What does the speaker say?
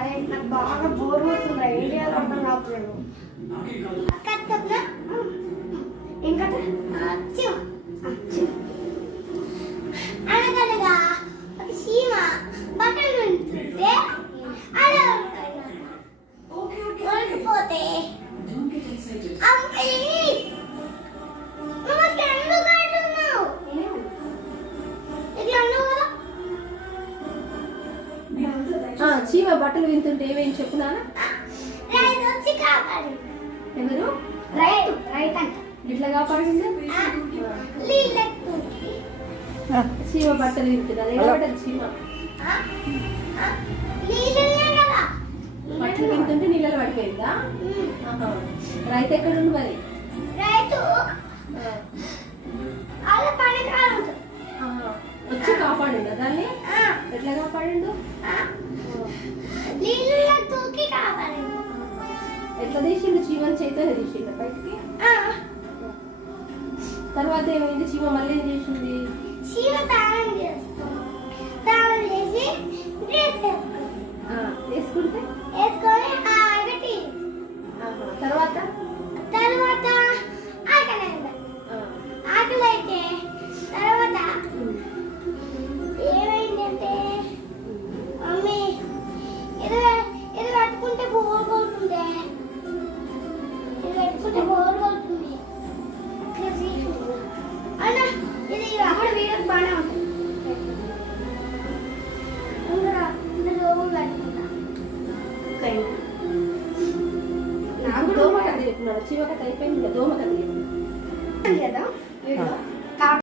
అరే నాకు బాగా బోర్ కొడుతుంది, ఏం చేయాలో అర్థం కావట్లేదు. ఇంకా అనగనగా ఒక చీమ బట్టలు వింటుంటే ఓడిపోతే చీమ బట్టలు వింటుంటే ఏమేమి చెప్పున్నానా? రైతు వచ్చి కాపాడు. ఎవరు? రైతు రైతు అంట. ఇట్లా కాపాడింది చీమ బట్టలు వింటుంది. అది ఎలా పడ్డది చీమ? బట్టలు వింటుంటే నీళ్ళలో పడిపోయిందా? రైతు ఎక్కడుంది మరి? రైతు వాళ్ళ పనికి రాదు, వచ్చి కాపాడిందా దాన్ని? ఎట్లా కాపాడిండు? నీళ్ళలో దూకి కాపాడిండు. ఎట్లా తీసిండు? చీమని చేతనే తీసిండు బయటికి. తర్వాత ఏమైంది? చీమ మళ్ళీ ఏం చేసింది? చీమ స్నానం చేస్తుంది. స్నానం చేసి డ్రెస్ వేసుకుంటే వేసుకొని హాయిగా టీ. తర్వాత తర్వాత ఆకలి అయింది. ఆకలి అయితే తర్వాత ఏమైందంటే మమ్మీ ఇది కట్టుకుంటే బోర్ కొడుతుంది, ఇది కట్టుకుంటే బోర్ కొడుతుంది అన్న. ఇది అక్కడ వీడియోకి బాగానే ఉంటుంది. నాకు దోమ కథ చెప్తున్నాడు. చీమ కథ అయిపోయింది, దోమ కథ కదా.